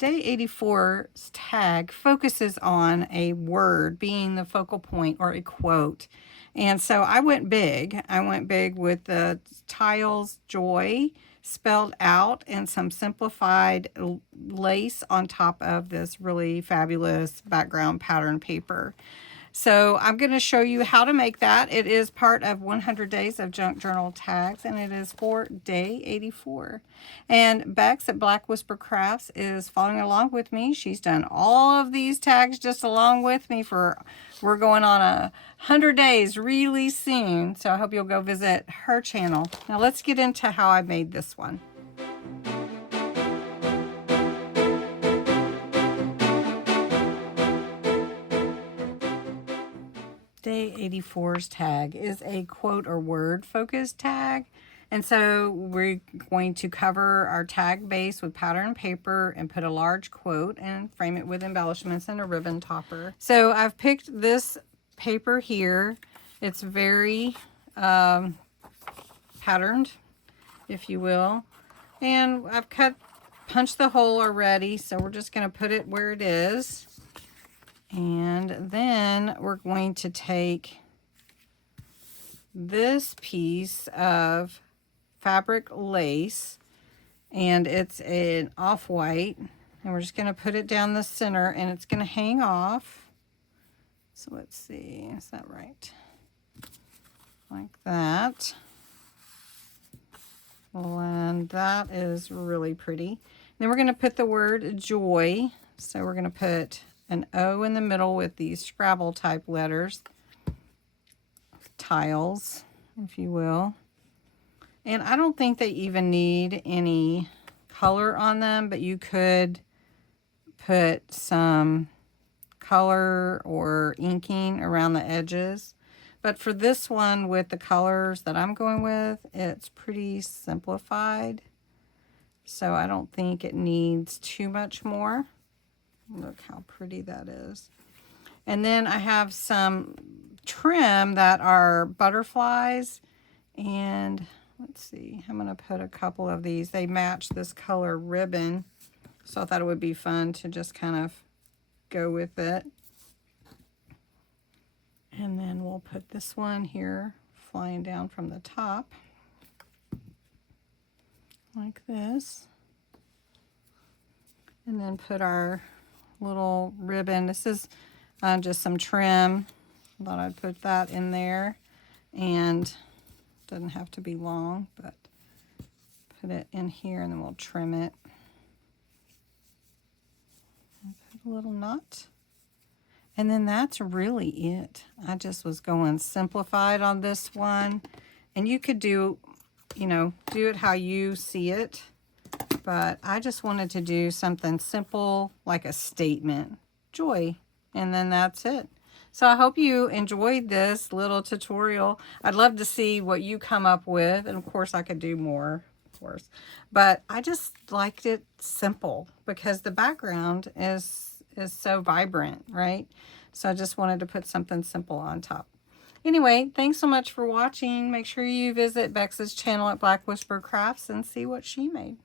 Day 84's tag focuses on a word being the focal point or a quote. And so I went big. I went big with the tiles joy spelled out and some simplified lace on top of this really fabulous background pattern paper. So I'm going to show you how to make that. It is part of 100 Days of Junk Journal Tags, and it is for day 84. And Bexx at Black Whisper Crafts is following along with me. She's done all of these tags just along with me we're going on 100 days really soon. So I hope you'll go visit her channel. Now let's get into how I made this one. Day 84's tag is a quote or word focused tag. And so we're going to cover our tag base with pattern paper and put a large quote and frame it with embellishments and a ribbon topper. So I've picked this paper here. It's very patterned, if you will. And I've punched the hole already. So we're just going to put it where it is. And then we're going to take this piece of fabric lace, and it's an off-white, and we're just going to put it down the center, and it's going to hang off. So let's see, is that right? Like that. And that is really pretty. Then we're going to put the word joy. So we're going to put an O in the middle with these Scrabble type letters, tiles, if you will. And I don't think they even need any color on them, but you could put some color or inking around the edges. But for this one with the colors that I'm going with, it's pretty simplified. So I don't think it needs too much more. Look how pretty that is. And then I have some trim that are butterflies. And let's see, I'm going to put a couple of these. They match this color ribbon. So I thought it would be fun to just kind of go with it. And then we'll put this one here flying down from the top. Like this. And then put our little ribbon. This is just some trim. I thought I'd put that in there, and doesn't have to be long, but put it in here and then we'll trim it. And put a little knot. And then that's really it. I just was going simplified on this one, and you could do it how you see it. But I just wanted to do something simple, like a statement, joy, and then that's it. So I hope you enjoyed this little tutorial. I'd love to see what you come up with, and of course I could do more, of course. But I just liked it simple because the background is so vibrant, right? So I just wanted to put something simple on top. Anyway, thanks so much for watching. Make sure you visit Bexx's channel at Black Whisper Crafts and see what she made.